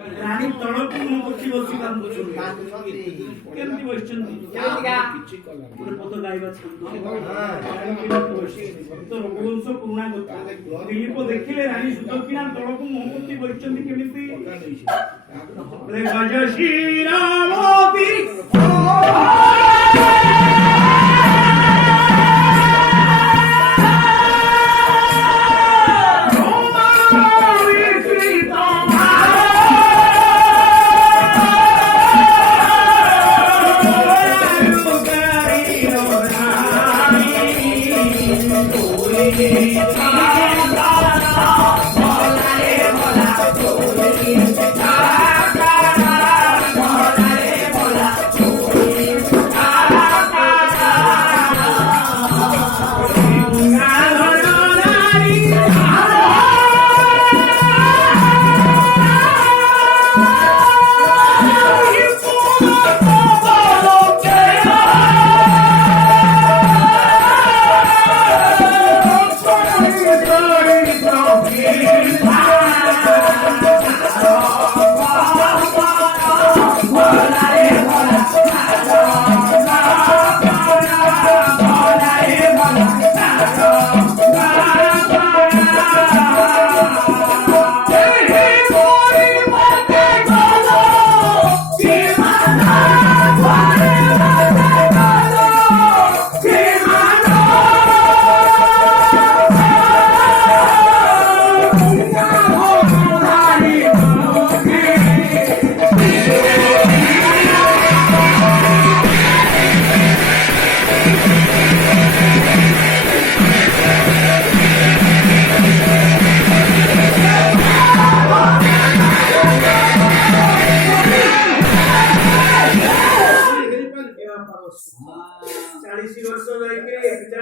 ରାଣୀ ତଳକୁ ମୁହଁ ପୋତି ବସି କାନ୍ଦୁଛନ୍ତି। କେମିତି ବସିଛନ୍ତି? ଗୋଟେ ପଦ ଗାଇବା ଛନ୍ଦ। ରଘୁବଂଶ ପୁରୁଣା କଥା। ଦିলীପ ଦେଖିଲେ ରାଣୀ ସୁଦକ୍ଷିଣା ତଳକୁ ମୁହଁ ପୋତି ବସିଛନ୍ତି କେମିତି? ଗଜ ଶ୍ରୀରାମତି